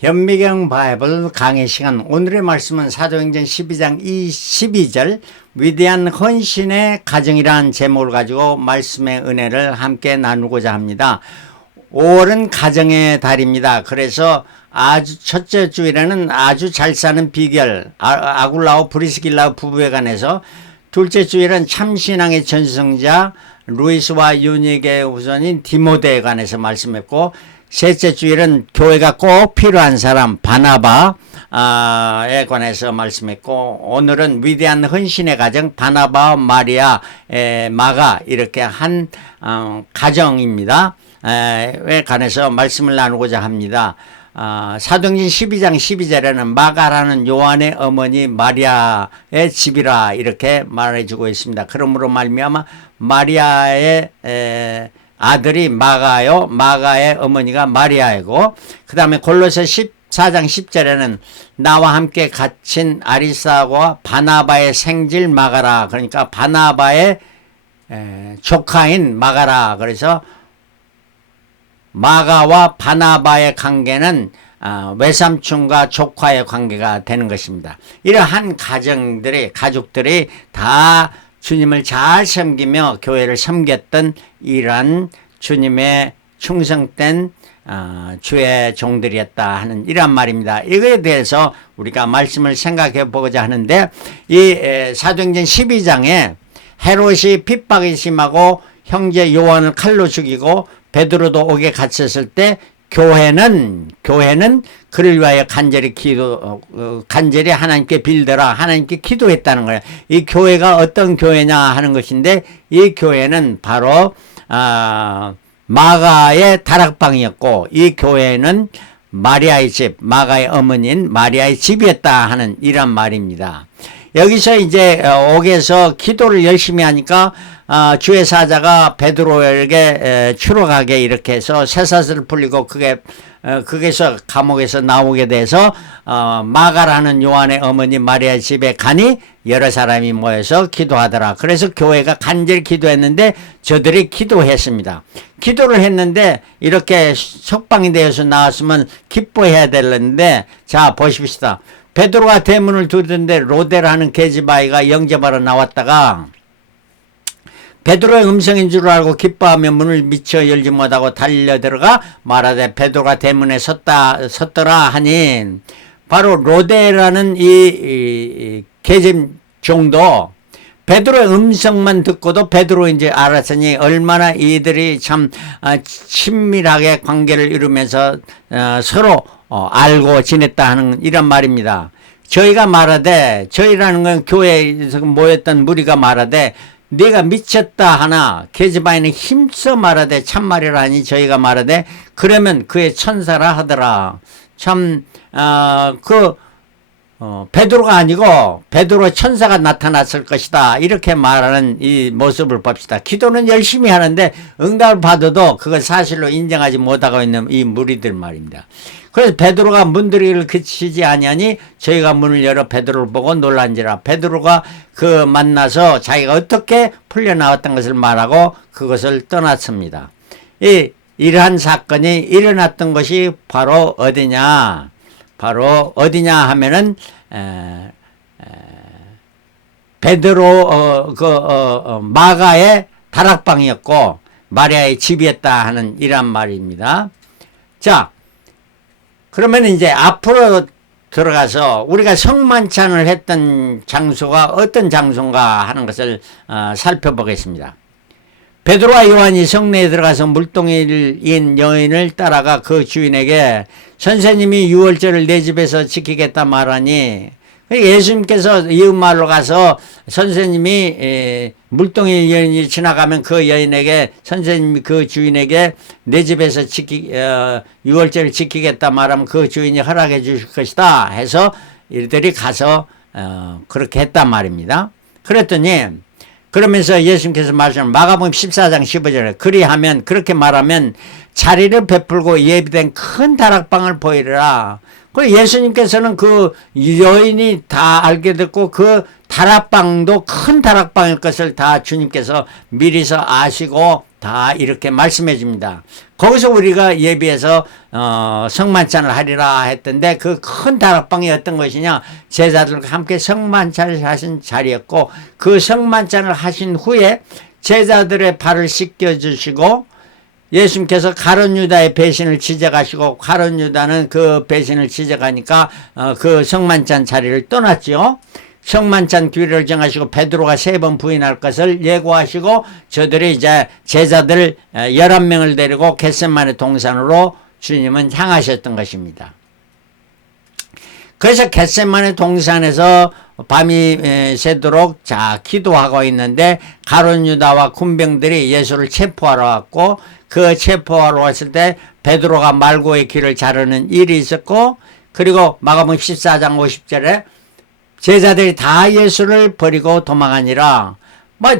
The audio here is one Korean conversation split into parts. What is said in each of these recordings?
현미경 바이블 강의 시간. 오늘의 말씀은 사도행전 12장 12절 위대한 헌신의 가정이라는 제목을 가지고 말씀의 은혜를 함께 나누고자 합니다. 5월은 가정의 달입니다. 그래서 아주 첫째 주일에는 아주 잘 사는 비결 아굴라오 브리스길라 부부에 관해서, 둘째 주일은 참신앙의 전승자 루이스와 유닉의 후손인 디모데에 관해서 말씀했고, 셋째 주일은 교회가 꼭 필요한 사람 바나바에 관해서 말씀했고, 오늘은 위대한 헌신의 가정 바나바와 마리아, 마가 이렇게 한 가정입니다. 에 관해서 말씀을 나누고자 합니다. 사도행전 12장 12절에는 마가라는 요한의 어머니 마리아의 집이라 이렇게 말해주고 있습니다. 그러므로 말미암아 마리아의 아들이 마가요, 마가의 어머니가 마리아이고, 그 다음에 골로새 14장 10절에는 나와 함께 갇힌 아리사와 바나바의 생질 마가라, 그러니까 바나바의 조카인 마가라. 그래서 마가와 바나바의 관계는 외삼촌과 조카의 관계가 되는 것입니다. 이러한 가족들이 다 주님을 잘 섬기며 교회를 섬겼던 이러한 주님의 충성된 주의 종들이었다 하는 이런 말입니다. 이거에 대해서 우리가 말씀을 생각해 보고자 하는데, 이 사도행전 12장에 헤롯이 핍박이 심하고 형제 요한을 칼로 죽이고 베드로도 옥에 갇혔을 때 교회는 그를 위하여 간절히 하나님께 빌더라, 하나님께 기도했다는 거예요. 이 교회가 어떤 교회냐 하는 것인데, 이 교회는 바로 마가의 다락방이었고, 이 교회는 마리아의 집, 마가의 어머니인 마리아의 집이었다 하는 이런 말입니다. 여기서 이제 옥에서 기도를 열심히 하니까 주의 사자가 베드로에게 추록하게 이렇게 해서 쇠사슬을 풀리고 그게서 감옥에서 나오게 돼서 마가라는 요한의 어머니 마리아의 집에 가니 여러 사람이 모여서 기도하더라. 그래서 교회가 간절히 기도했는데 저들이 기도했습니다. 기도를 했는데 이렇게 석방이 되어서 나왔으면 기뻐해야 되는데, 자 보십시다. 베드로가 대문을 두드는데 로데라는 계집아이가 영접하러 나왔다가 베드로의 음성인 줄 알고 기뻐하며 문을 미쳐 열지 못하고 달려들어가 말하되 베드로가 대문에 섰더라 하니, 바로 로데라는 이 계집종도 베드로의 음성만 듣고도 베드로인지 알았으니 얼마나 이들이 참 친밀하게 관계를 이루면서 서로 알고 지냈다 하는 이런 말입니다. 저희가 말하되, 저희라는 건 교회에서 모였던 무리가 말하되 네가 미쳤다 하나 계집아이는 힘써 말하되 참말이라 하니 저희가 말하되 그러면 그의 천사라 하더라. 참 베드로가 아니고 베드로 천사가 나타났을 것이다 이렇게 말하는 이 모습을 봅시다. 기도는 열심히 하는데 응답을 받아도 그걸 사실로 인정하지 못하고 있는 이 무리들 말입니다. 그래서 베드로가 문들이기를 그치지 아니하니 저희가 문을 열어 베드로를 보고 놀란지라. 베드로가 그 만나서 자기가 어떻게 풀려나왔던 것을 말하고 그것을 떠났습니다. 이러한 사건이 일어났던 것이 바로 어디냐 하면은 베드로 마가의 다락방이었고 마리아의 집이었다 하는 이런 말입니다. 자, 그러면 이제 앞으로 들어가서 우리가 성만찬을 했던 장소가 어떤 장소인가 하는 것을 살펴보겠습니다. 베드로와 요한이 성내에 들어가서 물동이인 여인을 따라가 그 주인에게 선생님이 유월절을 내 집에서 지키겠다 말하니, 예수님께서 이웃마을로 가서 선생님이 물동이 여인이 지나가면 그 여인에게, 선생님이 그 주인에게 내 집에서 유월절을 지키겠다 말하면 그 주인이 허락해 주실 것이다 해서 이들이 가서 그렇게 했단 말입니다. 그러면서 예수님께서 말씀하신 마가복음 14장 15절에 그렇게 말하면 자리를 베풀고 예비된 큰 다락방을 보이리라. 그 예수님께서는 그 여인이 다 알게 됐고 그 다락방도 큰 다락방일 것을 다 주님께서 미리서 아시고 다 이렇게 말씀해 줍니다. 거기서 우리가 예비해서 성만찬을 하리라 했던데 그 큰 다락방이 어떤 것이냐, 제자들과 함께 성만찬을 하신 자리였고, 그 성만찬을 하신 후에 제자들의 발을 씻겨주시고, 예수님께서 가룟 유다의 배신을 지적하시고, 가룟 유다는 그 배신을 지적하니까 그 성만찬 자리를 떠났죠. 성만찬 규례를 정하시고 베드로가 3번 부인할 것을 예고하시고, 저들이 이제 제자들 11명을 데리고 겟세마네 동산으로 주님은 향하셨던 것입니다. 그래서 겟세마네 동산에서 밤이 새도록 기도하고 있는데, 가룟 유다와 군병들이 예수를 체포하러 왔고, 그 체포하러 왔을 때 베드로가 말고의 길을 자르는 일이 있었고, 그리고 마가복음 14장 50절에 제자들이 다 예수를 버리고 도망하니라,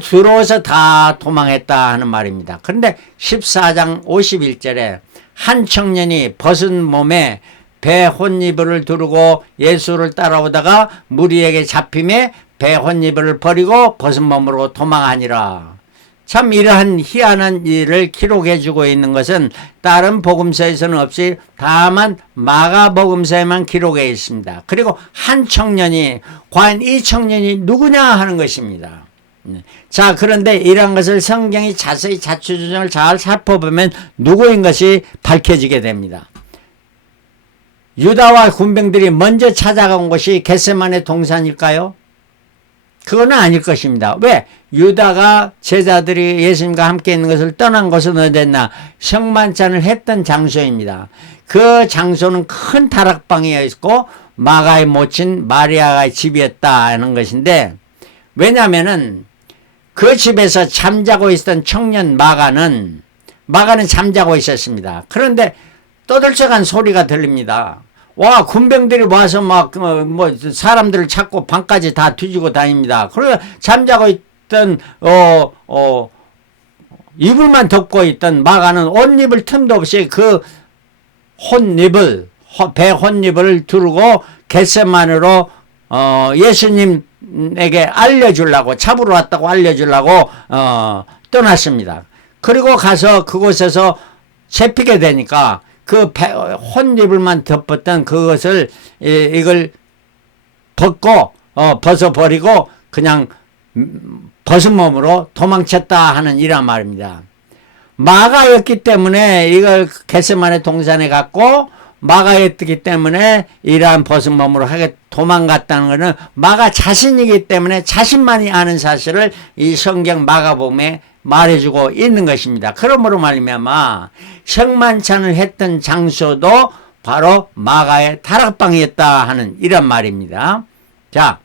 들어와서 다 도망했다 하는 말입니다. 그런데 14장 51절에 한 청년이 벗은 몸에 배 혼이불을 두르고 예수를 따라오다가 무리에게 잡힘에 배 혼이불을 버리고 벗은 몸으로 도망하니라. 참 이러한 희한한 일을 기록해 주고 있는 것은 다른 복음서에서는 없이 다만 마가복음서에만 기록해 있습니다. 그리고 한 청년이, 과연 이 청년이 누구냐 하는 것입니다. 자, 그런데 이러한 것을 성경이 자세히 자초지종을 잘 살펴보면 누구인 것이 밝혀지게 됩니다. 유다와 군병들이 먼저 찾아간 곳이 겟세마네 동산일까요? 그거는 아닐 것입니다. 왜? 유다가 제자들이 예수님과 함께 있는 것을 떠난 곳은 어디였나? 성만찬을 했던 장소입니다. 그 장소는 큰 다락방이었고 마가의 모친 마리아의 집이었다 하는 것인데, 왜냐하면은 그 집에서 잠자고 있었던 청년 마가는 잠자고 있었습니다. 그런데 떠들썩한 소리가 들립니다. 와, 군병들이 와서 사람들을 찾고 방까지 다 뒤지고 다닙니다. 그래서 잠자고 있던, 이불만 덮고 있던 마가는 옷 입을 틈도 없이 그 배 혼입을 두르고 겟세마네로, 예수님에게 알려주려고, 잡으러 왔다고 알려주려고, 떠났습니다. 그리고 가서 그곳에서 잡히게 되니까 그 혼이불만 덮었던 그것을 이걸 벗어버리고 그냥 벗은 몸으로 도망쳤다 하는 이란 말입니다. 마가였기 때문에 이걸 겟세마네 동산에 갔고, 마가였기 때문에 이러한 벗은 몸으로 하게 도망갔다는 것은 마가 자신이기 때문에 자신만이 아는 사실을 이 성경 마가복음에 말해주고 있는 것입니다. 그러므로 말미암아 성만찬을 했던 장소도 바로 마가의 다락방이었다 하는 이런 말입니다. 자,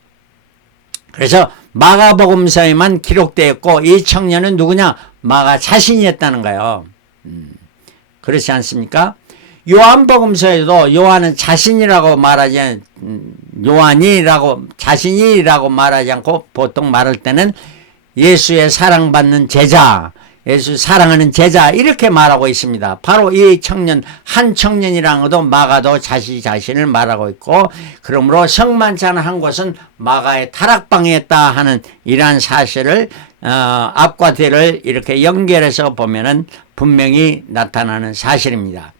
그래서 마가복음서에만 기록되었고 이 청년은 누구냐? 마가 자신이었다는 거예요. 그렇지 않습니까? 요한복음서에도 요한은 자신이라고 말하지, 자신이라고 말하지 않고 보통 말할 때는 예수의 사랑받는 제자, 예수 사랑하는 제자 이렇게 말하고 있습니다. 바로 이 청년, 한 청년이라는 것도 마가도 자신을 말하고 있고, 그러므로 성만찬을 한 곳은 마가의 다락방이었다 하는 이러한 사실을 앞과 뒤를 이렇게 연결해서 보면은 분명히 나타나는 사실입니다.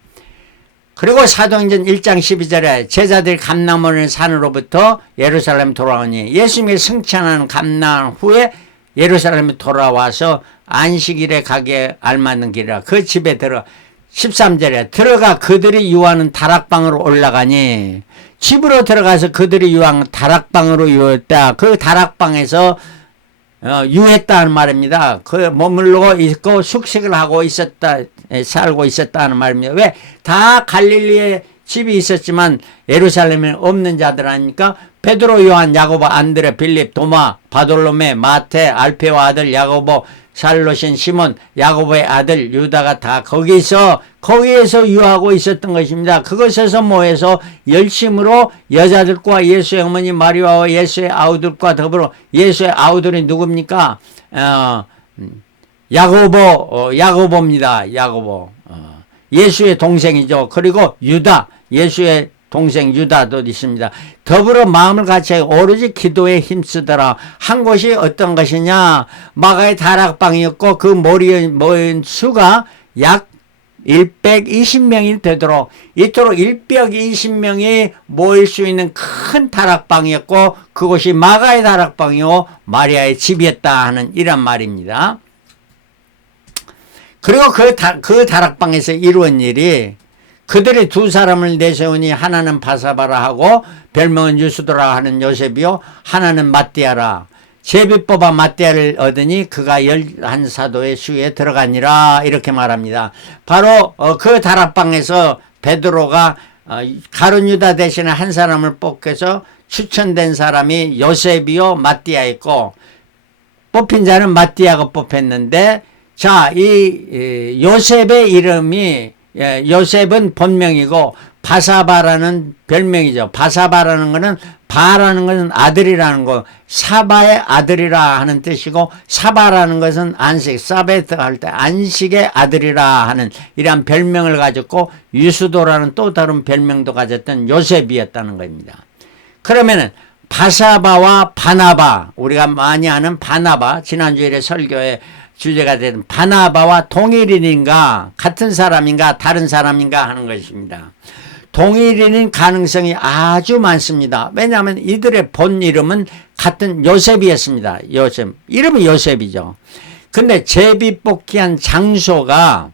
그리고 사도행전 1장 12절에 제자들이 감람원 산으로부터 예루살렘 돌아오니 예수님이 승천하는 감람 후에 예루살렘에 돌아와서 안식일에 가기에 알맞는 길이라 그 집에 13절에 들어가 그들이 유하는 다락방으로 올라가니, 집으로 들어가서 그들이 유하는 다락방으로 유했다. 그 다락방에서 유했다는 말입니다. 그 머물러 있고 숙식을 하고 있었다, 살고 있었다는 말입니다. 왜? 다 갈릴리에 집이 있었지만 예루살렘에 없는 자들 아닙니까? 베드로, 요한, 야고보, 안드레, 빌립, 도마, 바돌로메, 마테, 알페오 아들 야고보, 살로신, 시몬, 야고보의 아들 유다가 다 거기에서 유하고 있었던 것입니다. 그것에서 모여서 열심으로 여자들과 예수의 어머니 마리아와 예수의 아우들과 더불어, 예수의 아우들이 누굽니까? 야고보입니다. 야고보. 예수의 동생이죠. 그리고 유다, 예수의 동생 유다도 있습니다. 더불어 마음을 같이 오로지 기도에 힘쓰더라. 한 곳이 어떤 것이냐? 마가의 다락방이었고 그 모인 수가 약 120명이 되도록 이토록 120명이 모일 수 있는 큰 다락방이었고 그곳이 마가의 다락방이요 마리아의 집이었다 하는 이런 말입니다. 그리고 그 다락방에서 이루어진 일이 그들이 두 사람을 내세우니 하나는 바사바라 하고 별명은 유수도라 하는 요셉이요 하나는 마띠아라. 제비 뽑아 마띠아를 얻으니 그가 11사도의 수에 들어가니라 이렇게 말합니다. 바로 그 다락방에서 베드로가 가룟 유다 대신에 한 사람을 뽑혀서 추천된 사람이 요셉이요 마띠아였고 뽑힌 자는 마띠아가 뽑혔는데 자, 이 요셉의 이름이 요셉은 본명이고 바사바라는 별명이죠. 바사바라는 것은 바라는 것은 아들이라는 거, 사바의 아들이라 하는 뜻이고 사바라는 것은 안식, 사베트 할 때 안식의 아들이라 하는 이러한 별명을 가졌고 유수도라는 또 다른 별명도 가졌던 요셉이었다는 겁니다. 그러면은 바사바와 바나바, 우리가 많이 아는 바나바, 지난주일에 설교에 주제가 된 바나바와 동일인인가 같은 사람인가 다른 사람인가 하는 것입니다. 동일인인 가능성이 아주 많습니다. 왜냐하면 이들의 본 이름은 같은 요셉이었습니다. 요셉. 이름이 요셉이죠. 근데 제비 뽑기한 장소가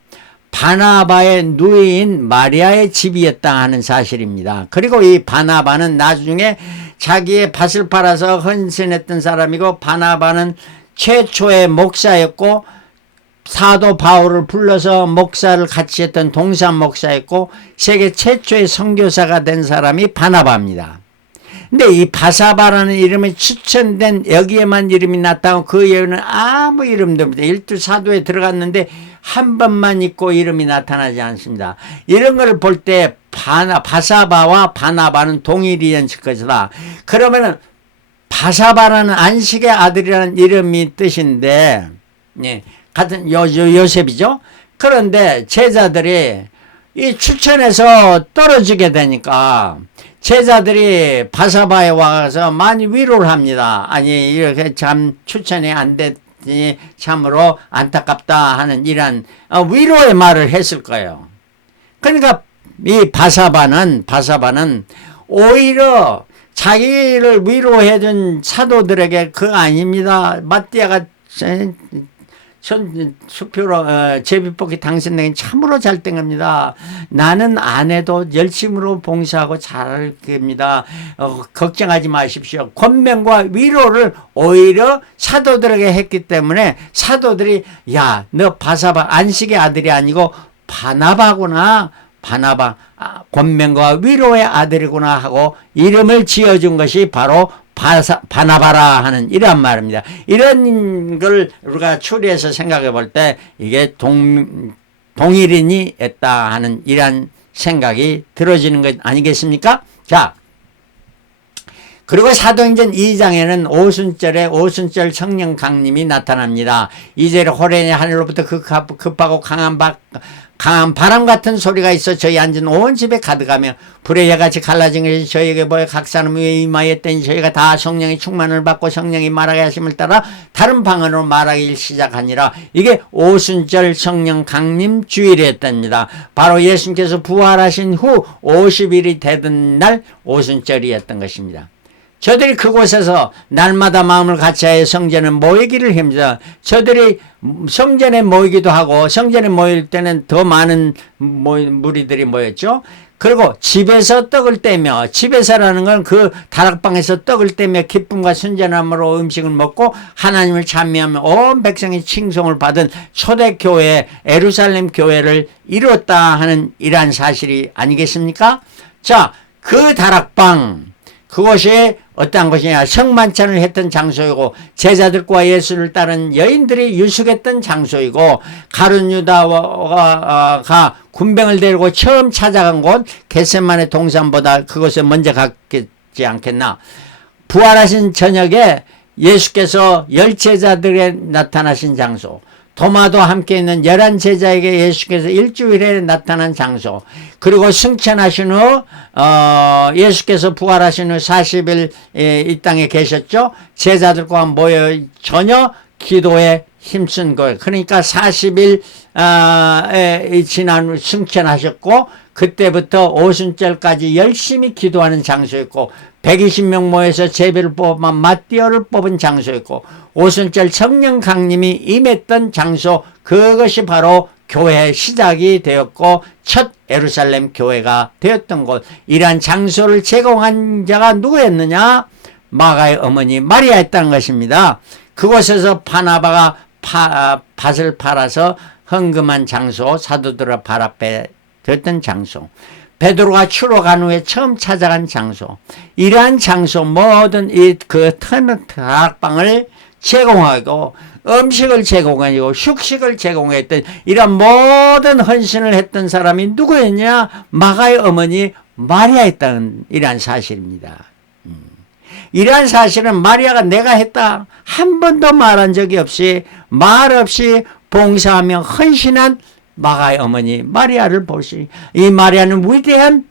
바나바의 누이인 마리아의 집이었다 하는 사실입니다. 그리고 이 바나바는 나중에 자기의 밭을 팔아서 헌신했던 사람이고 바나바는 최초의 목사였고 사도 바울을 불러서 목사를 같이 했던 동산 목사였고 세계 최초의 선교사가 된 사람이 바나바입니다. 근데 이 바사바라는 이름이 추천된 여기에만 이름이 나타나고 그 외에는 아무 이름도 없습니다. 일두 사도에 들어갔는데 한 번만 있고 이름이 나타나지 않습니다. 이런 걸 볼 때 바사바와 바나바는 동일이인 것이다. 그러면은 바사바라는 안식의 아들이라는 이름이 뜻인데, 예, 같은 요셉이죠. 그런데 제자들이 이 추천해서 떨어지게 되니까 제자들이 바사바에 와서 많이 위로를 합니다. 아니 이렇게 참 추천이 안 됐니 참으로 안타깝다 하는 이런 위로의 말을 했을 거예요. 그러니까 이 바사바는 오히려 자기를 위로해준 사도들에게 그거 아닙니다. 마띠아가 수표로 제비뽑기 당선되긴 참으로 잘 된 겁니다. 나는 안 해도 열심으로 봉사하고 잘 됩니다. 걱정하지 마십시오. 권면과 위로를 오히려 사도들에게 했기 때문에 사도들이 야, 너 바사바 안식의 아들이 아니고 바나바구나. 바나바 권면과 위로의 아들이구나 하고 이름을 지어준 것이 바로 바나바라 하는 이런 말입니다. 이런 걸 우리가 추리해서 생각해 볼 때 이게 동일인이 했다 하는 이런 생각이 들어지는 것 아니겠습니까? 자, 그리고 사도행전 2장에는 오순절 성령 강림이 나타납니다. 2절에 호련히 하늘로부터 급하고 강한 바람 같은 소리가 있어 저희 앉은 온 집에 가득하며 불의 여같이 갈라진 것이 저희에게 보여 각 사람 위에 임하였더니 저희가 다 성령의 충만을 받고 성령이 말하게 하심을 따라 다른 방언으로 말하기 시작하니라. 이게 오순절 성령 강림 주일이었답니다. 바로 예수님께서 부활하신 후 50일이 되던 날 오순절이었던 것입니다. 저들이 그곳에서 날마다 마음을 같이하여 성전에 모이기를 힘써 저들이 성전에 모이기도 하고 성전에 모일 때는 더 많은 무리들이 모였죠. 그리고 집에서 떡을 떼며 집에서라는 건 그 다락방에서 떡을 떼며 기쁨과 순전함으로 음식을 먹고 하나님을 찬미하며 온 백성이 칭송을 받은 초대교회 에루살렘 교회를 이뤘다 하는 이러한 사실이 아니겠습니까? 자, 그 다락방 그곳이 어떠한 곳이냐 성만찬을 했던 장소이고 제자들과 예수를 따른 여인들이 유숙했던 장소이고 가룟 유다가 군병을 데리고 처음 찾아간 곳 겟세마네 동산보다 그곳에 먼저 갔겠지 않겠나. 부활하신 저녁에 예수께서 10제자들에 나타나신 장소 도마도 함께 있는 11제자에게 예수께서 일주일에 나타난 장소, 그리고 승천하신 후 예수께서 부활하신 후 40일 이 땅에 계셨죠. 제자들과 모여 전혀 기도에 힘쓴 거예요. 그러니까 40일 지난 후 승천하셨고, 그때부터 오순절까지 열심히 기도하는 장소였고, 120명 모여서 제비를 뽑아 맞디어를 뽑은 장소였고, 오순절 성령 강림이 임했던 장소, 그것이 바로 교회의 시작이 되었고 첫 예루살렘 교회가 되었던 곳. 이러한 장소를 제공한 자가 누구였느냐? 마가의 어머니 마리아였다는 것입니다. 그곳에서 바나바가 밭을 팔아서 헌금한 장소, 사도들의 발 앞에 됐던 장소, 베드로가 추로 간 후에 처음 찾아간 장소, 이러한 장소, 모든 그 다락방을 제공하고 음식을 제공하고 숙식을 제공했던 이런 모든 헌신을 했던 사람이 누구였냐? 마가의 어머니 마리아였다는 이러한 사실입니다. 이러한 사실은 마리아가 내가 했다 한 번도 말한 적이 없이, 말 없이 봉사하며 헌신한 마가의 어머니 마리아를 보시, 이 마리아는 위대한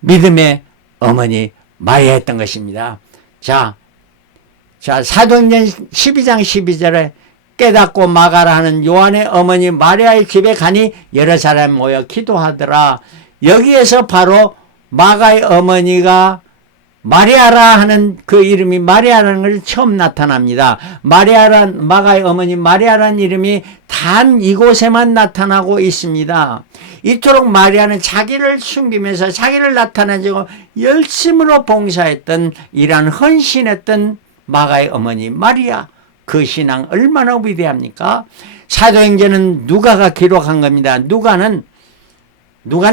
믿음의 어머니 마리아였던 것입니다. 자, 사도행전 12장 12절에 깨닫고 마가라 하는 요한의 어머니 마리아의 집에 가니 여러 사람이 모여 기도하더라. 여기에서 바로 마가의 어머니가 마리아라 하는 그 이름이 마리아라는 것이 처음 나타납니다. 마가의 어머니 마리아라는 이름이 단 이곳에만 나타나고 있습니다. 이토록 마리아는 자기를 숨기면서 자기를 나타내주고 열심으로 봉사했던, 이러한 헌신했던 마가의 어머니 마리아, 그 신앙 얼마나 위대합니까? 사도행전은 누가가 기록한 겁니다. 누가는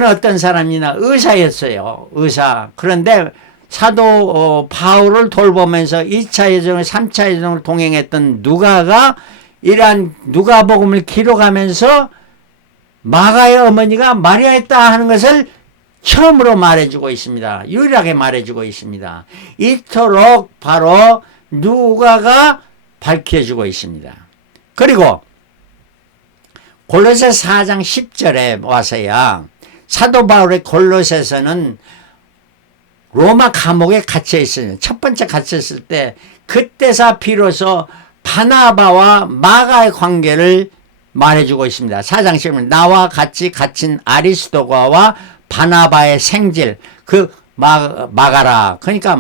어떤 사람이나 의사였어요. 의사. 그런데 사도 바울을 돌보면서 2차 여정을 3차 여정을 동행했던 누가가 이러한 누가복음을 기록하면서 마가의 어머니가 마리아였다 하는 것을 처음으로 말해주고 있습니다. 유일하게 말해주고 있습니다. 이토록 바로 누가가 밝혀주고 있습니다. 그리고 골로새 4장 10절에 와서야 사도 바울의 골로새서는 로마 감옥에 갇혀 있어요. 첫 번째 갇혔을 때, 그때서 비로소 바나바와 마가의 관계를 말해주고 있습니다. 4장 10절, 나와 같이 갇힌 아리스도가와 바나바의 생질, 그 마가라, 그러니까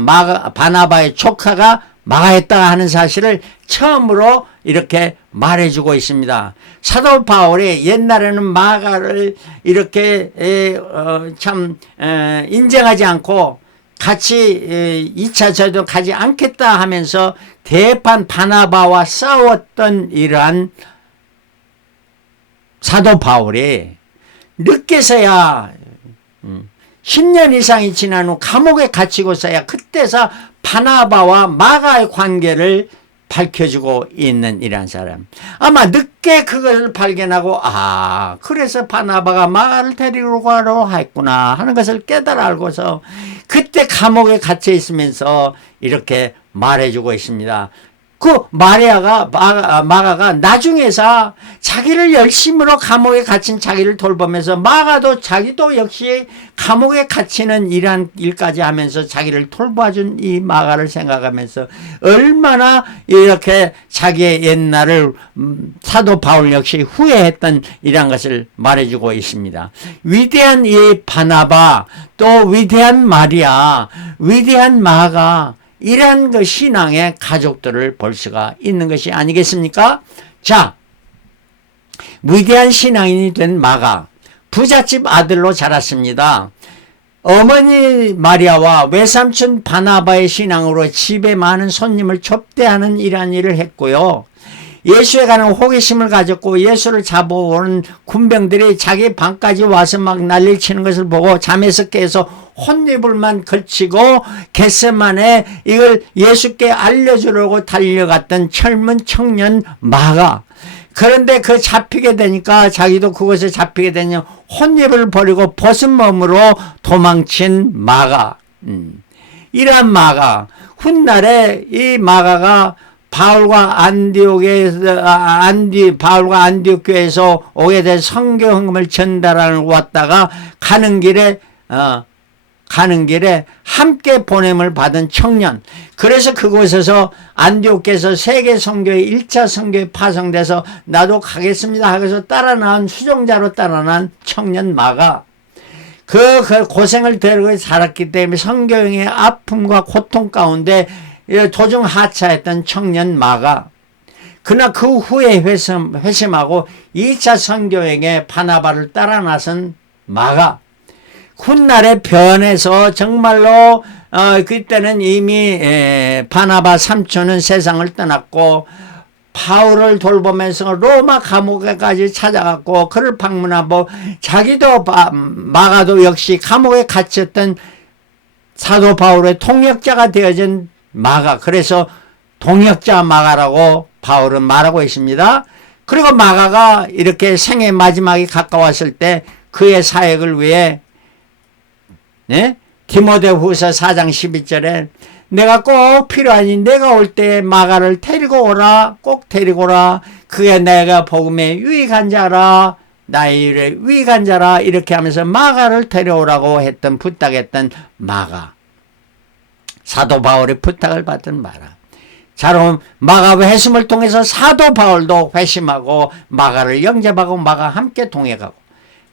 바나바의 조카가 마가였다 하는 사실을 처음으로 이렇게 말해주고 있습니다. 사도 바울이 옛날에는 마가를 이렇게 인정하지 않고 같이 2차 저도 가지 않겠다 하면서 대판 바나바와 싸웠던 이러한 사도 바울이 늦게서야 10년 이상이 지난 후 감옥에 갇히고서야 그때서 바나바와 마가의 관계를 밝혀주고 있는 이러한 사람. 아마 늦게 그것을 발견하고, 그래서 바나바가 마가를 데리고 가려 했구나 하는 것을 깨달아 알고서 그때 감옥에 갇혀 있으면서 이렇게 말해주고 있습니다. 그 마가가 나중에서 자기를 열심으로 감옥에 갇힌 자기를 돌보면서 마가도 자기도 역시 감옥에 갇히는 이러한 일까지 하면서 자기를 돌봐준 이 마가를 생각하면서 얼마나 이렇게 자기의 옛날을 사도 바울 역시 후회했던 이러한 것을 말해주고 있습니다. 위대한 이 바나바, 또 위대한 마리아, 위대한 마가, 이러한 그 신앙의 가족들을 볼 수가 있는 것이 아니겠습니까? 자, 위대한 신앙인이 된 마가, 부잣집 아들로 자랐습니다. 어머니 마리아와 외삼촌 바나바의 신앙으로 집에 많은 손님을 접대하는 이러한 일을 했고요. 예수에 관한 호기심을 가졌고, 예수를 잡아오는 군병들이 자기 방까지 와서 막 난리를 치는 것을 보고 잠에서 깨서 혼이불만 걸치고 겟세마네 이걸 예수께 알려주려고 달려갔던 젊은 청년 마가. 그런데 그 잡히게 되니까, 자기도 그곳에 잡히게 되니 혼입을 버리고 벗은 몸으로 도망친 마가. 이러한 마가, 훗날에 이 마가가 바울과 안디옥 교회에서 오게 된 선교 헌금을 전달하러 왔다가 가는 길에 함께 보냄을 받은 청년. 그래서 그곳에서 안디옥에서 세계 선교의 1차 선교에 파송돼서 나도 가겠습니다 하고서 따라 나온 수종자로 따라 난 청년 마가. 그 고생을 데리고 살았기 때문에 선교행의 아픔과 고통 가운데 도중 하차했던 청년 마가. 그러나 그 후에 회심하고 2차 선교행에 바나바를 따라 나선 마가. 훗날에 변해서 정말로 그때는 이미 바나바 삼촌은 세상을 떠났고 바울을 돌보면서 로마 감옥에까지 찾아갔고 그를 방문하고 자기도 마가도 역시 감옥에 갇혔던 사도 바울의 통역자가 되어진 마가. 그래서 동역자 마가라고 바울은 말하고 있습니다. 그리고 마가가 이렇게 생의 마지막이 가까웠을 때 그의 사역을 위해 디모데후서 4장 12절에 내가 꼭 필요하니 내가 올 때 마가를 데리고 오라. 꼭 데리고 오라. 그게 내가 복음에 유익한 자라. 나의 일에 유익한 자라. 이렇게 하면서 마가를 데려오라고 부탁했던 마가. 사도 바울의 부탁을 받은 마가. 마가 회심을 통해서 사도 바울도 회심하고 마가를 영접하고 마가 함께 동행하고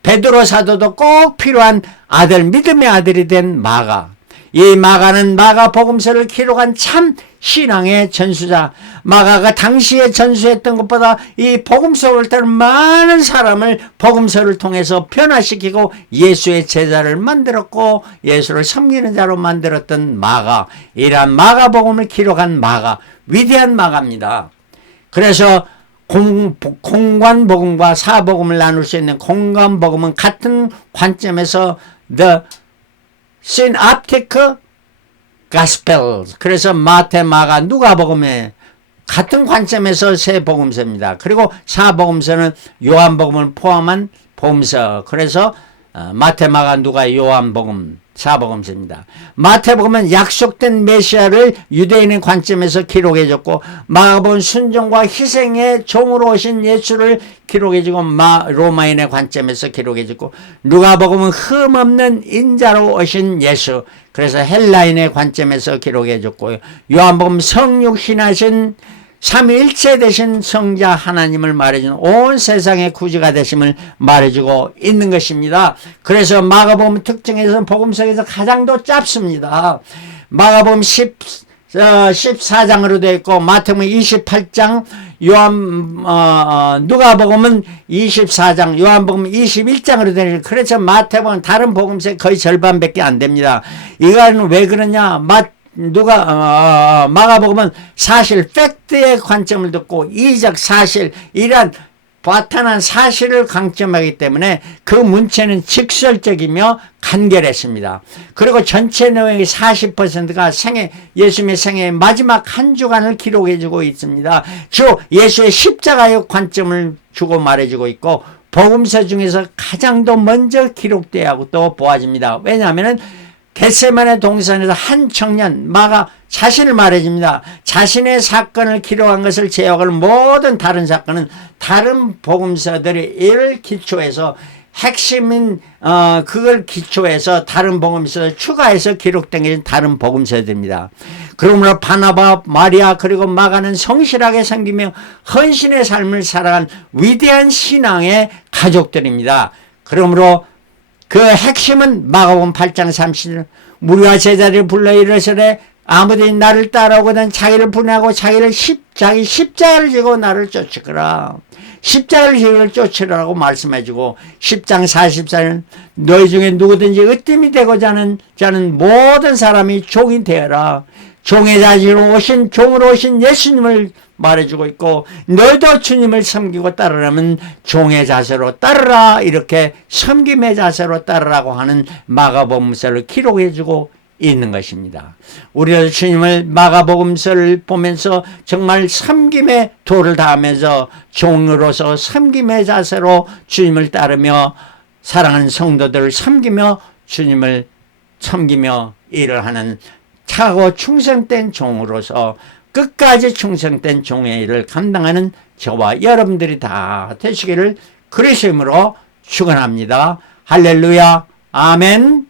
베드로 사도도 꼭 필요한 아들, 믿음의 아들이 된 마가. 이 마가는 마가 복음서를 기록한 참 신앙의 전수자. 마가가 당시에 전수했던 것보다 이 복음서를 따른 많은 사람을 복음서를 통해서 변화시키고 예수의 제자를 만들었고 예수를 섬기는 자로 만들었던 마가. 이러한 마가 복음을 기록한 마가. 위대한 마가입니다. 그래서 공관복음과 사복음을 나눌 수 있는 공관복음은 같은 관점에서 The Synoptic Gospels. 그래서 마태, 마가, 누가복음의 같은 관점에서 세 복음서입니다. 그리고 사복음서는 요한복음을 포함한 복음서. 그래서 마태, 마가, 누가, 요한복음, 사복음서입니다. 마태복음은 약속된 메시아를 유대인의 관점에서 기록해줬고 마가복음은 순종과 희생의 종으로 오신 예수를 기록해주고 로마인의 관점에서 기록해주고 누가복음은 흠없는 인자로 오신 예수. 그래서 헬라인의 관점에서 기록해줬고요. 요한복음 성육신하신 삼위일체 되신 성자 하나님을 말해주는 온 세상의 구주가 되심을 말해주고 있는 것입니다. 그래서 마가복음 특징에서는 복음서에서 가장 더 짧습니다. 마가복음 14장으로 되어 있고 마태복음 28장, 누가복음은 24장, 요한복음 21장으로 되어 있고 그래서 마태복음은 다른 복음서의 거의 절반밖에 안 됩니다. 이거는 왜 그러냐? 마가복음은 사실 팩트의 관점을 듣고 이적 사실 이란 바탕한 사실을 강점하기 때문에 그 문체는 직설적이며 간결했습니다. 그리고 전체 내용의 40%가 예수님의 생애의 마지막 한 주간을 기록해주고 있습니다. 주 예수의 십자가의 관점을 주고 말해주고 있고 복음서 중에서 가장 더 먼저 기록되고 또 보아집니다. 왜냐하면 겟세마네 동산에서 한 청년 마가 자신을 말해줍니다. 자신의 사건을 기록한 것을 제외하고는 모든 다른 사건은 다른 복음서들이 이를 기초해서 핵심인 그걸 기초해서 다른 복음서 추가해서 기록된 게 다른 복음서들입니다. 그러므로 바나바, 마리아 그리고 마가는 성실하게 섬기며 헌신의 삶을 살아간 위대한 신앙의 가족들입니다. 그러므로 그 핵심은 마가복음 8장 30절 무리와 제자를 불러 이르시되 아무든지 나를 따라오거든 자기를 분하고 자기 십자가를 지고 나를 쫓으거라. 십자가를 지고 쫓으라고 말씀해주고 10장 44절 너희 중에 누구든지 으뜸이 되고자 하는 자는 모든 사람이 종이 되어라. 종의 자세로 종으로 오신 예수님을 말해주고 있고 너희도 주님을 섬기고 따르려면 종의 자세로 따르라. 이렇게 섬김의 자세로 따르라고 하는 마가복음서를 기록해주고 있는 것입니다. 우리도 주님을 마가복음서를 보면서 정말 섬김의 도를 다하면서 종으로서 섬김의 자세로 주님을 따르며 사랑하는 성도들을 섬기며 주님을 섬기며 일을 하는 차고 충성된 종으로서 끝까지 충성된 종의 일을 감당하는 저와 여러분들이 다 되시기를 그리스도 이름으로 축원합니다. 할렐루야. 아멘.